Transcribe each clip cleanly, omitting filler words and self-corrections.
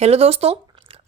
Hello दोस्तों,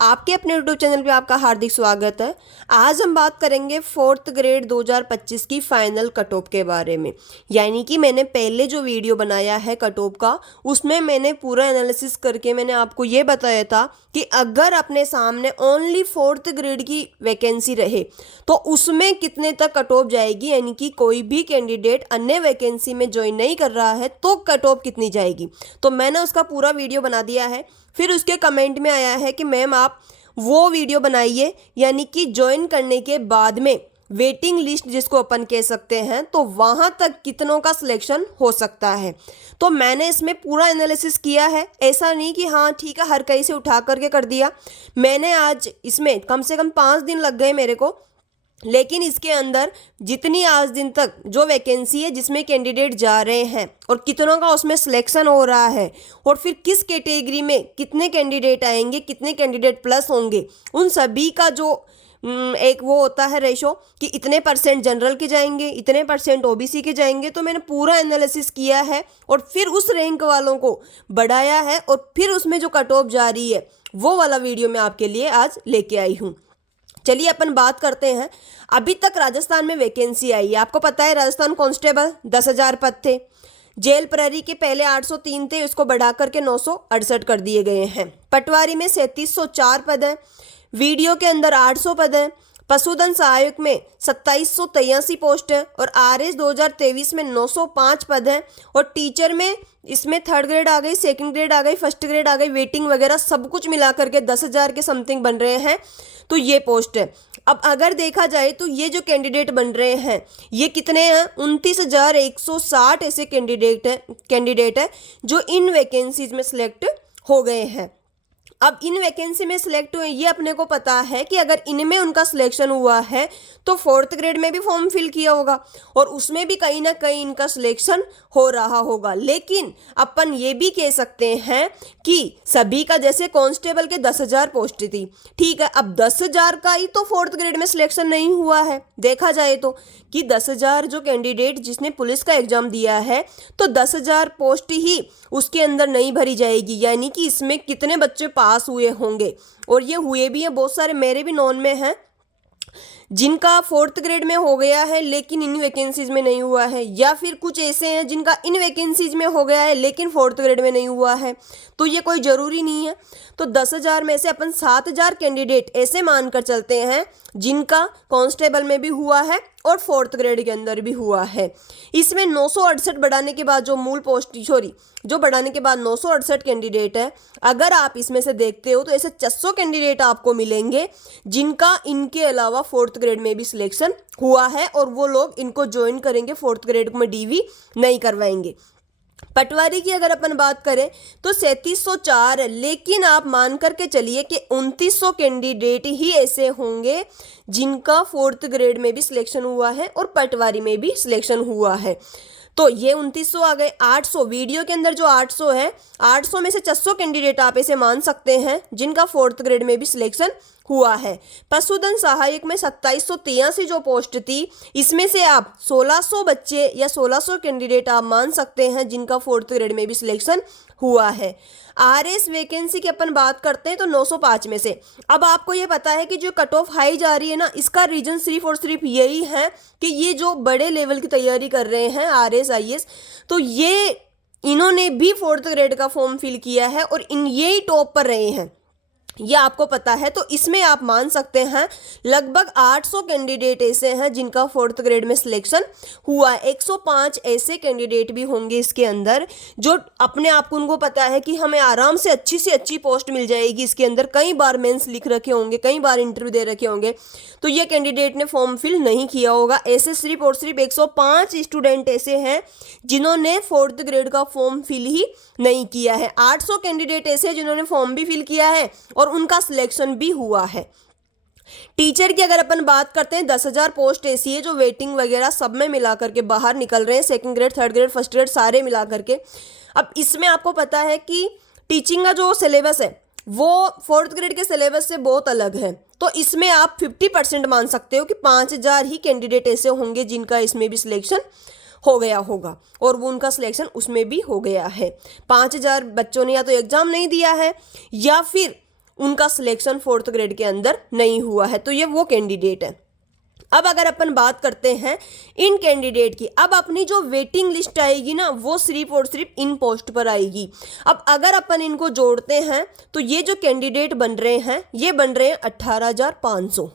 आपके अपने यूट्यूब चैनल पे आपका हार्दिक स्वागत है। आज हम बात करेंगे फोर्थ ग्रेड 2025 की फाइनल कट ऑफ के बारे में। यानी कि मैंने पहले जो वीडियो बनाया है कट ऑफ का, उसमें मैंने पूरा एनालिसिस करके मैंने आपको ये बताया था कि अगर अपने सामने ओनली फोर्थ ग्रेड की वैकेंसी रहे तो उसमें कितने तक कट ऑफ जाएगी। यानी कि कोई भी कैंडिडेट अन्य वैकेंसी में ज्वाइन नहीं कर रहा है तो कट ऑफ कितनी जाएगी। तो मैंने उसका पूरा वीडियो बना दिया है। फिर उसके कमेंट में आया है कि मैम आप वो वीडियो बनाइए, यानी कि ज्वाइन करने के बाद में वेटिंग लिस्ट जिसको अपन कह सकते हैं, तो वहाँ तक कितनों का सिलेक्शन हो सकता है। तो मैंने इसमें पूरा एनालिसिस किया है। ऐसा नहीं कि हाँ ठीक है हर कहीं से उठा करके कर दिया। मैंने आज इसमें कम से कम 5 दिन लग गए मेरे को, लेकिन इसके अंदर जितनी आज दिन तक जो वैकेंसी है जिसमें कैंडिडेट जा रहे हैं और कितनों का उसमें सिलेक्शन हो रहा है और फिर किस कैटेगरी में कितने कैंडिडेट आएंगे, कितने कैंडिडेट प्लस होंगे, उन सभी का जो एक वो होता है रेशो कि इतने परसेंट जनरल के जाएंगे, इतने परसेंट ओबीसी के जाएंगे। तो मैंने पूरा एनालिसिस किया है और फिर उस रैंक वालों को बढ़ाया है और फिर उसमें जो कट ऑफ जा रही है वो वाला वीडियो मैं आपके लिए आज लेके आई हूँ। चलिए अपन बात करते हैं। अभी तक राजस्थान में वैकेंसी आई है, आपको पता है राजस्थान कांस्टेबल 10,000 पद थे। जेल प्रहरी के पहले 803 थे, उसको बढ़ा करके 968 कर दिए गए हैं। पटवारी में 3704 पद हैं। वीडियो के अंदर 800 पद हैं। पशुधन सहायक में 2783 पोस्ट है और आरएस 2023 में 905 पद हैं। और टीचर में इसमें थर्ड ग्रेड आ गई, सेकंड ग्रेड आ गई, फर्स्ट ग्रेड आ गई, वेटिंग वगैरह सब कुछ मिला करके 10,000 के समथिंग बन रहे हैं। तो ये पोस्ट है। अब अगर देखा जाए तो ये जो कैंडिडेट बन रहे हैं ये कितने हैं, 29,160 ऐसे कैंडिडेट है जो इन वैकेंसीज में सिलेक्ट हो गए हैं। अब इन वैकेंसी में सिलेक्ट हुए, ये अपने को पता है कि अगर इनमें उनका सिलेक्शन हुआ है तो फोर्थ ग्रेड में भी फॉर्म फिल किया होगा और उसमें भी कहीं ना कहीं इनका सिलेक्शन हो रहा होगा। लेकिन अपन ये भी कह सकते हैं कि सभी का, जैसे कांस्टेबल के 10,000 पोस्ट थी, ठीक है, अब 10,000 का ही तो फोर्थ ग्रेड में सिलेक्शन नहीं हुआ है। देखा जाए तो कि 10,000 जो कैंडिडेट जिसने पुलिस का एग्जाम दिया है तो 10,000 पोस्ट ही उसके अंदर नहीं भरी जाएगी। यानी कि इसमें कितने बच्चे पास हुए होंगे, और ये हुए भी हैं बहुत सारे, मेरे भी नॉन में हैं जिनका फोर्थ ग्रेड में हो गया है लेकिन इन वैकेंसीज में नहीं हुआ है, या फिर कुछ ऐसे हैं जिनका इन वैकेंसीज में हो गया है लेकिन फोर्थ ग्रेड में नहीं हुआ है। तो ये कोई ज़रूरी नहीं है। तो 10,000 में से अपन 7,000 कैंडिडेट ऐसे मानकर चलते हैं जिनका कांस्टेबल में भी हुआ है और फोर्थ ग्रेड के अंदर भी हुआ है। इसमें 968 बढ़ाने के बाद जो मूल पोस्ट जो बढ़ाने के बाद 968 कैंडिडेट है, अगर आप इसमें से देखते हो तो ऐसे 600 कैंडिडेट आपको मिलेंगे जिनका इनके अलावा फोर्थ ग्रेड में भी सिलेक्शन हुआ है और वो लोग इनको ज्वाइन करेंगे, फोर्थ ग्रेड में डीवी नहीं करवाएंगे। पटवारी की अगर अपन बात करें तो 3704 है, लेकिन आप मान करके चलिए कि 2900 कैंडिडेट ही ऐसे होंगे जिनका फोर्थ ग्रेड में भी सिलेक्शन हुआ है और पटवारी में भी सिलेक्शन हुआ है। तो ये 2900 आ गए। 800 वीडियो के अंदर जो 800 है, 800 में से 600 कैंडिडेट आप ऐसे मान सकते हैं जिनका फोर्थ ग्रेड में भी सिलेक्शन हुआ है। पशुधन सहायक में 2783 जो पोस्ट थी, इसमें से आप 1600 बच्चे या 1600 कैंडिडेट आप मान सकते हैं जिनका फोर्थ ग्रेड में भी सिलेक्शन हुआ है। आरएस वैकेंसी की अपन बात करते हैं तो 905 में से, अब आपको ये पता है कि जो कट ऑफ हाई जा रही है ना, इसका रीजन सिर्फ और सिर्फ यही है कि ये जो बड़े लेवल की तैयारी कर रहे हैं आरएस आईएएस, तो ये इन्होंने भी फोर्थ ग्रेड का फॉर्म फिल किया है और इन यही टॉप पर रहे हैं, ये आपको पता है। तो इसमें आप मान सकते हैं लगभग 800 कैंडिडेट ऐसे हैं जिनका फोर्थ ग्रेड में सिलेक्शन हुआ है। 105 ऐसे कैंडिडेट भी होंगे इसके अंदर जो अपने आप को, उनको पता है कि हमें आराम से अच्छी पोस्ट मिल जाएगी इसके अंदर, कई बार मेंस लिख रखे होंगे, कई बार इंटरव्यू दे रखे होंगे, तो ये कैंडिडेट ने फॉर्म फिल नहीं किया होगा। ऐसे सिर्फ और सिर्फ 105 स्टूडेंट ऐसे हैं जिन्होंने फोर्थ ग्रेड का फॉर्म फिल ही नहीं किया है। 800 कैंडिडेट ऐसे जिन्होंने फॉर्म भी फिल किया है और उनका सिलेक्शन भी हुआ है। टीचर की अगर अपन बात करते हैं 10,000 पोस्ट ऐसी है जो वेटिंग वगैरह सब में मिला करके बाहर निकल रहे हैं, second grade, third grade, first grade सारे मिला करके। अब इसमें आपको पता है कि टीचिंग का जो सिलेबस है वो फोर्थ ग्रेड के सिलेबस से बहुत अलग है। तो इसमें आप 50% मान सकते हो कि 5,000 ही कैंडिडेट ऐसे होंगे जिनका इसमें भी सिलेक्शन हो गया होगा और वो उनका सिलेक्शन उसमें भी हो गया है। 5,000 बच्चों ने या तो एग्जाम नहीं दिया है या फिर उनका सिलेक्शन 4th ग्रेड के अंदर नहीं हुआ है। तो ये वो कैंडिडेट है। अब अगर अपन बात करते हैं इन कैंडिडेट की, अब अपनी जो वेटिंग लिस्ट आएगी ना वो सिर्फ और सिर्फ इन पोस्ट पर आएगी। अब अगर अपन इनको जोड़ते हैं तो ये जो कैंडिडेट बन रहे हैं ये बन रहे हैं 18,500,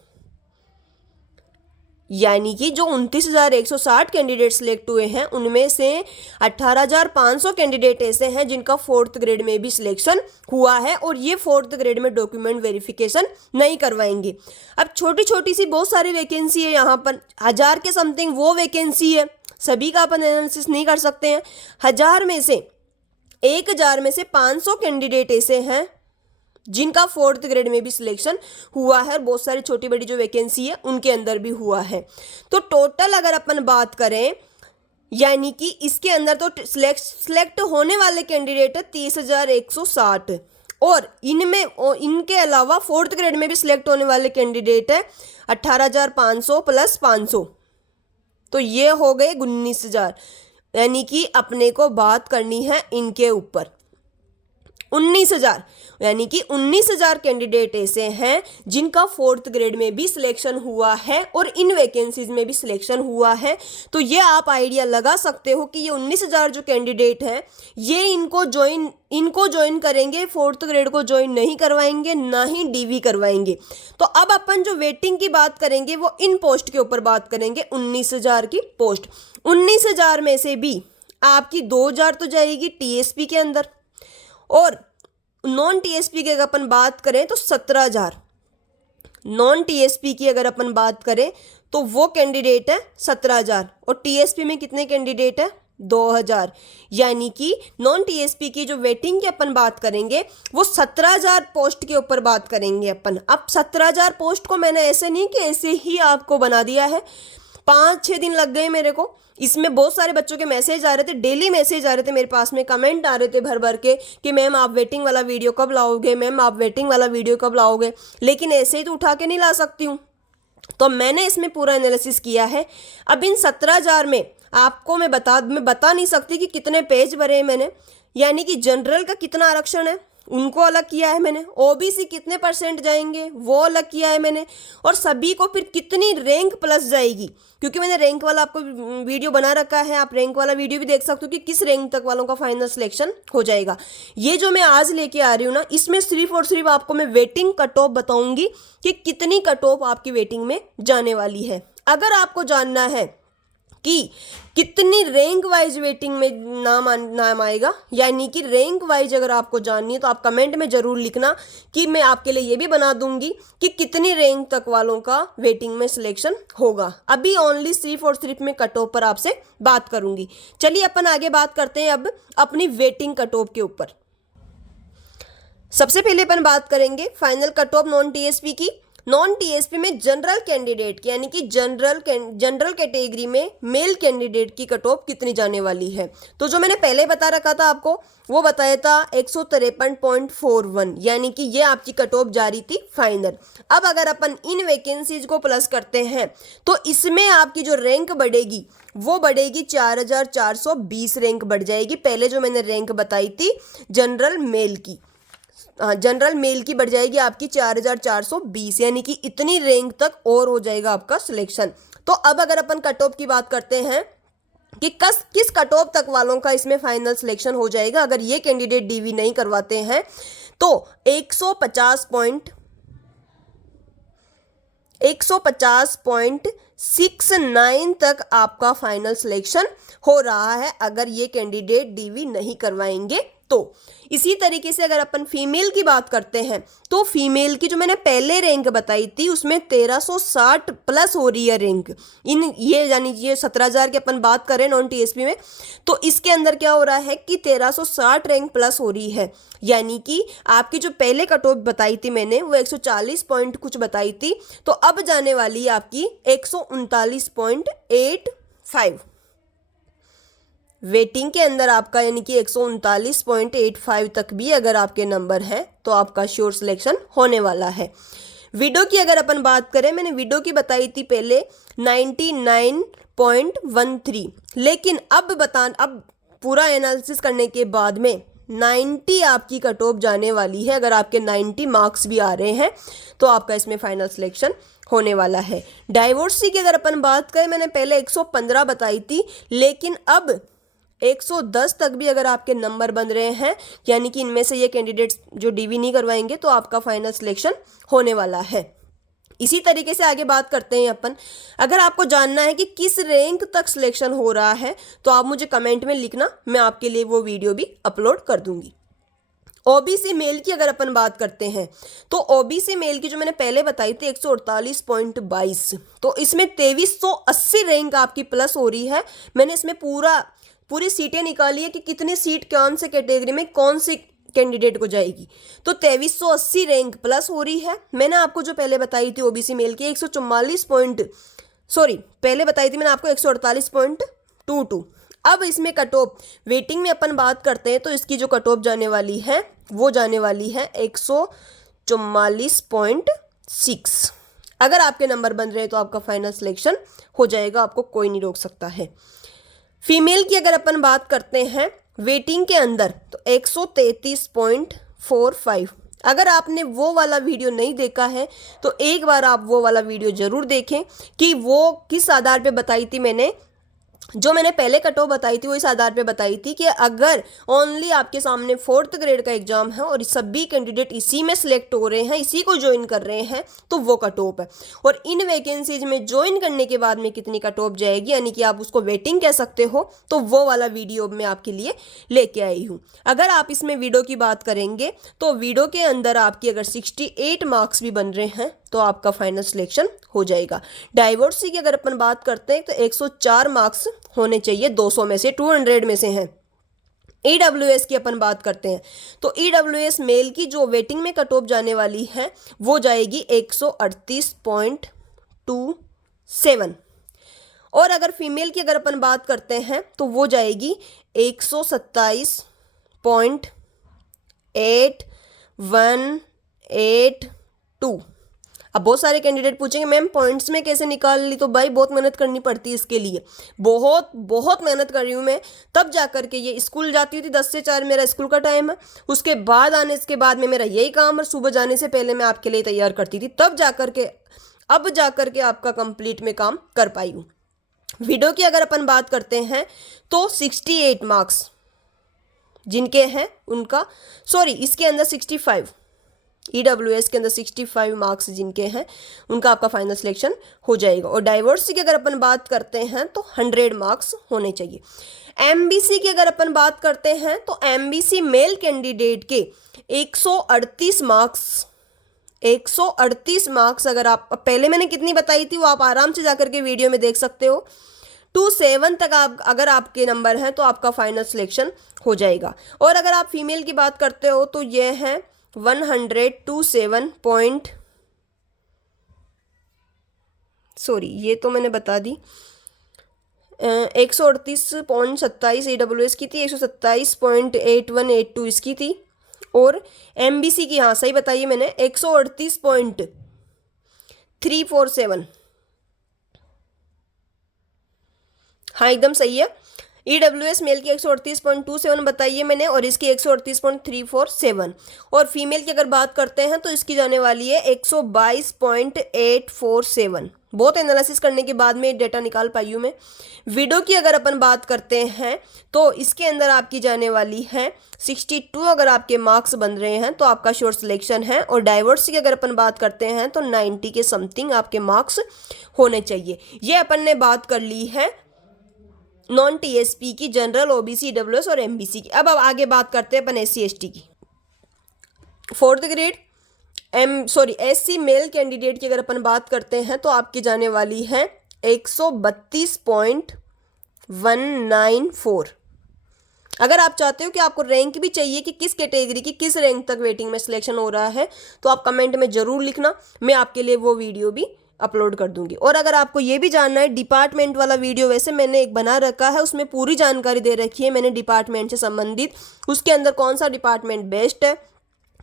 यानी कि जो 29,160 कैंडिडेट सिलेक्ट हुए हैं उनमें से 18,500 कैंडिडेट ऐसे हैं जिनका 4th ग्रेड में भी सिलेक्शन हुआ है और ये 4th ग्रेड में डॉक्यूमेंट वेरिफिकेशन नहीं करवाएंगे। अब छोटी छोटी सी बहुत सारी वैकेंसी है, यहाँ पर 1000 के समथिंग वो वैकेंसी है, सभी का अपन एनालिसिस नहीं कर सकते हैं। 1000 में से 500 कैंडिडेट ऐसे हैं जिनका 4th ग्रेड में भी सिलेक्शन हुआ है और बहुत सारी छोटी बड़ी जो वैकेंसी है उनके अंदर भी हुआ है। तो टोटल अगर अपन बात करें, यानी कि इसके अंदर तो सिलेक्ट होने वाले कैंडिडेट है 30,160 और इनके अलावा 4th ग्रेड में भी सिलेक्ट होने वाले कैंडिडेट है 18,500 प्लस 500, तो ये हो गए 19,000। यानी कि अपने को बात करनी है इनके ऊपर 19,000, यानी कि 19,000 कैंडिडेट ऐसे हैं जिनका 4th ग्रेड में भी सिलेक्शन हुआ है और इन वैकेंसीज में भी सिलेक्शन हुआ है। तो ये आप आइडिया लगा सकते हो कि ये 19,000 जो कैंडिडेट हैं ये इनको ज्वाइन करेंगे, 4th ग्रेड को ज्वाइन नहीं करवाएंगे, ना ही डीवी करवाएंगे। तो अब अपन जो वेटिंग की बात करेंगे वो इन पोस्ट के ऊपर बात करेंगे, 19,000 की पोस्ट। 19,000 में से भी आपकी 2,000 तो जाएगी टीएसपी के अंदर और नॉन टीएसपी की अगर अपन बात करें तो 17,000। नॉन टीएसपी की अगर अपन बात करें तो वो कैंडिडेट है 17,000 और टीएसपी में कितने कैंडिडेट है 2,000। यानी कि नॉन टीएसपी की जो वेटिंग की अपन बात करेंगे वो 17,000 पोस्ट के ऊपर बात करेंगे अपन। अब 17,000 पोस्ट को मैंने ऐसे नहीं कि ऐसे ही आपको बना दिया है, 5-6 दिन लग गए मेरे को। इसमें बहुत सारे बच्चों के मैसेज आ रहे थे, डेली मैसेज आ रहे थे मेरे पास में, कमेंट आ रहे थे भर भर के कि मैम आप वेटिंग वाला वीडियो कब लाओगे, मैम आप वेटिंग वाला वीडियो कब लाओगे। लेकिन ऐसे ही तो उठा के नहीं ला सकती हूँ, तो मैंने इसमें पूरा एनालिसिस किया है। अब इन 17,000 में आपको मैं बता नहीं सकती कि कितने पेज भरे हैं मैंने, यानी कि जनरल का कितना आरक्षण है उनको अलग किया है मैंने, ओबीसी कितने % जाएंगे वो अलग किया है मैंने, और सभी को फिर कितनी रैंक प्लस जाएगी, क्योंकि मैंने रैंक वाला आपको वीडियो बना रखा है, आप रैंक वाला वीडियो भी देख सकते हो कि किस रैंक तक वालों का फाइनल सिलेक्शन हो जाएगा। ये जो मैं आज लेके आ रही हूँ ना, इसमें सिर्फ और सिर्फ आपको मैं वेटिंग कट ऑफ बताऊंगी कि कितनी कट ऑफ आपकी वेटिंग में जाने वाली है। अगर आपको जानना है कि कितनी रैंक वाइज वेटिंग में नाम आएगा, यानी कि रैंक वाइज अगर आपको जाननी है तो आप कमेंट में जरूर लिखना कि मैं आपके लिए ये भी बना दूंगी कि कितनी रैंक तक वालों का वेटिंग में सिलेक्शन होगा। अभी ओनली सिर्फ और सिर्फ मैं कट ऑफ पर आपसे बात करूंगी। चलिए अपन आगे बात करते हैं अब अपनी वेटिंग कट ऑफ के ऊपर। सबसे पहले अपन बात करेंगे final cut off non TSP की। नॉन टीएसपी में जनरल कैंडिडेट की, यानी कि जनरल कैटेगरी में मेल कैंडिडेट की कट ऑफ कितनी जाने वाली है। तो जो मैंने पहले बता रखा था आपको वो बताया था 153.41, यानी कि ये आपकी कट ऑफ जा रही थी फाइनल। अब अगर अपन इन वैकेंसीज को प्लस करते हैं तो इसमें आपकी जो रैंक बढ़ेगी वो बढ़ेगी 4,420 रैंक बढ़ जाएगी। पहले जो मैंने रैंक बताई थी जनरल मेल की बढ़ जाएगी आपकी 4,420, यानी कि इतनी रैंक तक और हो जाएगा आपका सिलेक्शन। तो अब अगर अपन कट ऑफ की बात करते हैं कि किस कट ऑफ तक वालों का इसमें फाइनल सिलेक्शन हो जाएगा, अगर ये कैंडिडेट डीवी नहीं करवाते हैं तो 150.69 तक आपका फाइनल सिलेक्शन हो रहा है अगर ये कैंडिडेट डीवी नहीं करवाएंगे तो। इसी तरीके से अगर अपन फीमेल की बात करते हैं तो फीमेल की जो मैंने पहले रैंक बताई थी उसमें 1360 प्लस हो रही है रैंक। यानी ये 17,000 की अपन बात करें नॉन टीएसपी में, तो इसके अंदर क्या हो रहा है कि 1360 रैंक प्लस हो रही है। यानी कि आपकी जो पहले कट ऑफ बताई थी मैंने वो 140 पॉइंट कुछ बताई थी, तो अब जाने वाली है आपकी 139.85 वेटिंग के अंदर आपका, यानी कि 139.85 तक भी अगर आपके नंबर हैं तो आपका श्योर सिलेक्शन होने वाला है। विडो की अगर अपन बात करें, मैंने विडो की बताई थी पहले 99.13, लेकिन अब पूरा एनालिसिस करने के बाद में 90 आपकी कट ऑफ जाने वाली है। अगर आपके 90 मार्क्स भी आ रहे हैं तो आपका इसमें फाइनल सिलेक्शन होने वाला है। डाइवोर्सी की अगर अपन बात करें, मैंने पहले 115 बताई थी, लेकिन अब 110 तक भी अगर आपके नंबर बन रहे हैं, यानी कि इनमें से ये कैंडिडेट्स जो डीवी नहीं करवाएंगे, तो आपका फाइनल सिलेक्शन होने वाला है। इसी तरीके से आगे बात करते हैं अपन। अगर आपको जानना है कि किस रैंक तक सिलेक्शन हो रहा है तो आप मुझे कमेंट में लिखना, मैं आपके लिए वो वीडियो भी अपलोड कर दूंगी। ओबीसी मेल की अगर अपन बात करते हैं तो ओबीसी मेल की जो मैंने पहले बताई थी 148.22, तो इसमें 2380 रैंक आपकी प्लस हो रही है। मैंने इसमें पूरी सीटें निकाली है कि कितनी सीट कौन से कैटेगरी में कौन सी कैंडिडेट को जाएगी, तो 2380 रैंक प्लस हो रही है। मैंने आपको जो पहले बताई थी ओबीसी मेल की 148 पहले बताई थी मैंने आपको 148.22। अब इसमें कट ऑफ वेटिंग में अपन बात करते हैं तो इसकी जो कट ऑफ जाने वाली है वो जाने वाली है 144.6। अगर आपके नंबर बन रहे हैं तो आपका फाइनल सिलेक्शन हो जाएगा, आपको कोई नहीं रोक सकता है। फीमेल की अगर अपन बात करते हैं वेटिंग के अंदर तो 133.45। अगर आपने वो वाला वीडियो नहीं देखा है तो एक बार आप वो वाला वीडियो जरूर देखें कि वो किस आधार पे बताई थी। जो मैंने पहले कट ऑफ बताई थी वो इस आधार पे बताई थी कि अगर ओनली आपके सामने 4th ग्रेड का एग्जाम है और सभी कैंडिडेट इसी में सिलेक्ट हो रहे हैं, इसी को ज्वाइन कर रहे हैं, तो वो कट ऑफ है। और इन वैकेंसीज में ज्वाइन करने के बाद में कितनी कट ऑफ जाएगी, यानी कि आप उसको वेटिंग कह सकते हो, तो वो वाला वीडियो मैं आपके लिए लेके आई हूँ। अगर आप इसमें वीडियो की बात करेंगे तो वीडियो के अंदर आपकी अगर 68 मार्क्स भी बन रहे हैं तो आपका फाइनल सिलेक्शन हो जाएगा। डाइवोर्सी की अगर अपन बात करते हैं तो 104 मार्क्स होने चाहिए, 200 में से 200 में से हैं। ईडब्ल्यूएस की अपन बात करते हैं तो ईडब्ल्यूएस मेल की जो वेटिंग में कट ऑफ जाने वाली है वो जाएगी 138.27। और अगर फीमेल की अगर अपन बात करते हैं तो वो जाएगी 127.8182। अब बहुत सारे कैंडिडेट पूछेंगे मैम पॉइंट्स में कैसे निकाल ली, तो भाई बहुत मेहनत करनी पड़ती है इसके लिए, बहुत मेहनत कर रही हूँ मैं। तब जा करके ये स्कूल जाती थी 10 से 4 मेरा स्कूल का टाइम है, उसके बाद आने के बाद में मेरा यही काम, और सुबह जाने से पहले मैं आपके लिए तैयार करती थी, तब जा करके अब जा करके आपका कंप्लीट में काम कर पाई हूँ। वीडियो की अगर अपन बात करते हैं तो 68 मार्क्स जिनके हैं उनका, इसके अंदर 65, ईडब्ल्यूएस के अंदर 65 मार्क्स जिनके हैं उनका आपका फाइनल सिलेक्शन हो जाएगा। और डाइवर्सिटी की अगर अपन बात करते हैं तो 100 मार्क्स होने चाहिए। एमबीसी की अगर अपन बात करते हैं तो एमबीसी मेल कैंडिडेट के 138 मार्क्स अगर आप पहले मैंने कितनी बताई थी वो आप आराम से जाकर के वीडियो में देख सकते हो। 27 तक आप अगर आपके नंबर हैं तो आपका फाइनल सिलेक्शन हो जाएगा। और अगर आप फीमेल की बात करते हो तो ये है 127 ये तो मैंने बता दी 138.27 ईडब्ल्यूएस की थी, 127.8182 इसकी थी, और एमबीसी की हाँ सही बताइए मैंने 138.347, हाँ एकदम सही है। ईडब्ल्यूएस मेल की 138.27 बताइए मैंने, और इसकी 138.347। और फीमेल की अगर बात करते हैं तो इसकी जाने वाली है 122.847। बहुत एनालिसिस करने के बाद में डेटा निकाल पाई हूँ मैं। वीडियो की अगर अपन बात करते हैं तो इसके अंदर आपकी जाने वाली है 62। अगर आपके मार्क्स बन रहे हैं तो आपका श्योर सिलेक्शन है। और डाइवर्सिटी की अगर अपन बात करते हैं तो 90 के समथिंग आपके मार्क्स होने चाहिए। ये अपन ने बात कर ली है नॉन टीएसपी की, जनरल, ओबीसी, डब्ल्यूएस और एमबीसी की। अब आगे बात करते हैं अपन एससी एसटी की। 4th grade SC male candidate की अगर अपन बात करते हैं तो आपकी जाने वाली है 132.194। अगर आप चाहते हो कि आपको रैंक भी चाहिए कि किस कैटेगरी की किस रैंक तक वेटिंग में सिलेक्शन हो रहा है तो आप कमेंट में ज़रूर लिखना, मैं आपके लिए वो वीडियो भी अपलोड कर दूंगी। और अगर आपको ये भी जानना है डिपार्टमेंट वाला वीडियो, वैसे मैंने एक बना रखा है, उसमें पूरी जानकारी दे रखी है मैंने डिपार्टमेंट से संबंधित, उसके अंदर कौन सा डिपार्टमेंट बेस्ट है,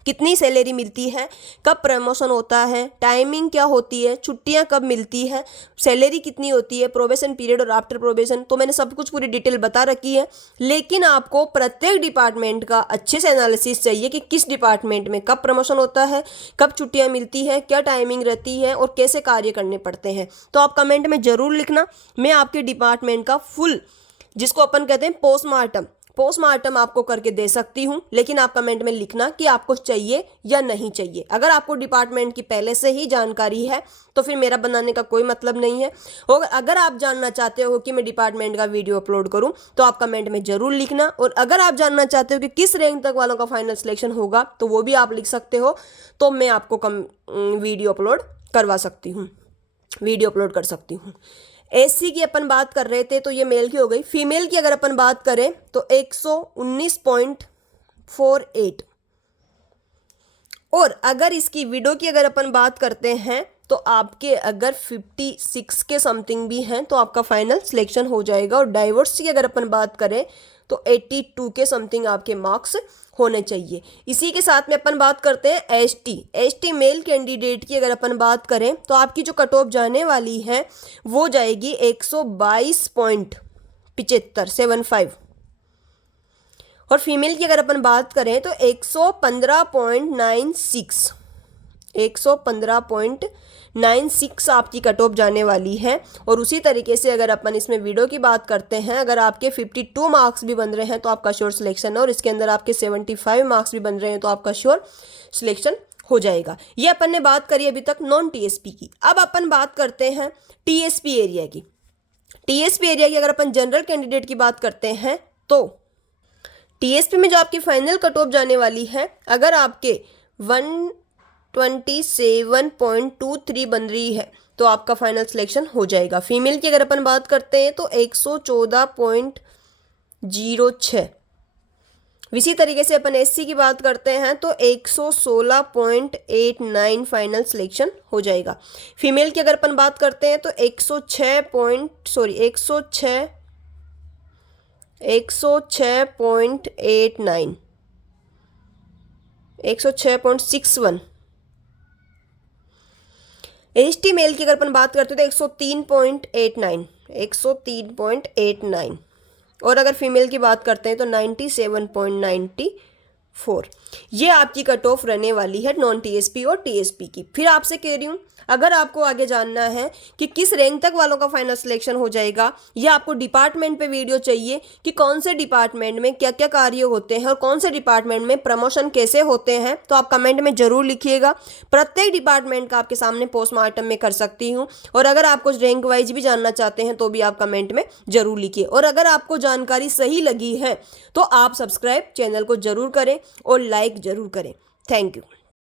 कितनी सैलरी मिलती है, कब प्रमोशन होता है, टाइमिंग क्या होती है, छुट्टियां कब मिलती है, सैलरी कितनी होती है, प्रोबेशन पीरियड और आफ्टर प्रोबेशन, तो मैंने सब कुछ पूरी डिटेल बता रखी है। लेकिन आपको प्रत्येक डिपार्टमेंट का अच्छे से एनालिसिस चाहिए कि किस डिपार्टमेंट में कब प्रमोशन होता है, कब छुट्टियां मिलती है, क्या टाइमिंग रहती है और कैसे कार्य करने पड़ते हैं। तो आप कमेंट में ज़रूर लिखना, मैं आपके डिपार्टमेंट का फुल, जिसको अपन कहते हैं पोस्टमार्टम आपको करके दे सकती हूं। लेकिन आप कमेंट में लिखना कि आपको चाहिए या नहीं चाहिए। अगर आपको डिपार्टमेंट की पहले से ही जानकारी है तो फिर मेरा बनाने का कोई मतलब नहीं है। और अगर आप जानना चाहते हो कि मैं डिपार्टमेंट का वीडियो अपलोड करूं तो आप कमेंट में ज़रूर लिखना। और अगर आप जानना चाहते हो कि किस रैंक तक वालों का फाइनल सिलेक्शन होगा तो वो भी आप लिख सकते हो, तो मैं आपको वीडियो अपलोड कर सकती हूँ। एससी की अपन बात कर रहे थे तो ये मेल की हो गई। फीमेल की अगर अपन बात करें तो 119.48। और अगर इसकी विडो की अगर अपन बात करते हैं तो आपके अगर 56 के समथिंग भी हैं तो आपका फाइनल सिलेक्शन हो जाएगा। और डाइवोर्स की अगर अपन बात करें तो 82 के समथिंग आपके मार्क्स होने चाहिए। इसी के साथ में अपन बात करते हैं एसटी मेल कैंडिडेट की अगर अपन बात करें तो आपकी जो कट ऑफ जाने वाली है वो जाएगी 122.75। और फीमेल की अगर अपन बात करें तो 115.96 आपकी कट ऑफ जाने वाली है। और उसी तरीके से अगर अपन इसमें विडो की बात करते हैं, अगर आपके 52 मार्क्स भी बन रहे हैं तो आपका श्योर सिलेक्शन है। और इसके अंदर आपके 75 मार्क्स भी बन रहे हैं तो आपका श्योर सिलेक्शन हो जाएगा। ये अपन ने बात करी अभी तक नॉन टीएसपी की। अब अपन बात करते हैं टीएसपी एरिया की। टीएसपी एरिया की अगर अपन जनरल कैंडिडेट की बात करते हैं तो टीएसपी में जो आपकी फाइनल कट ऑफ जाने वाली है, अगर आपके 127.23 बन रही है तो आपका फाइनल सिलेक्शन हो जाएगा। फीमेल की अगर अपन बात करते हैं तो 114.06। इसी तरीके से अपन एससी की बात करते हैं तो 116.89 फाइनल सिलेक्शन हो जाएगा। फीमेल की अगर अपन बात करते हैं तो 106.89 106.61। एसटी मेल की अगर अपन बात करते हैं तो 103.89। और अगर फीमेल की बात करते हैं तो 97.94। ये आपकी कट ऑफ रहने वाली है नॉन टीएसपी और टीएसपी की। फिर आपसे कह रही हूँ, अगर आपको आगे जानना है कि किस रैंक तक वालों का फाइनल सिलेक्शन हो जाएगा या आपको डिपार्टमेंट पे वीडियो चाहिए कि कौन से डिपार्टमेंट में क्या क्या कार्य होते हैं और कौन से डिपार्टमेंट में प्रमोशन कैसे होते हैं, तो आप कमेंट में ज़रूर लिखिएगा। प्रत्येक डिपार्टमेंट का आपके सामने पोस्टमार्टम में कर सकती हूँ। और अगर आपको रैंक वाइज भी जानना चाहते हैं तो भी आप कमेंट में ज़रूर लिखिए। और अगर आपको जानकारी सही लगी है तो आप सब्सक्राइब चैनल को ज़रूर करें और लाइक ज़रूर करें। Thank you.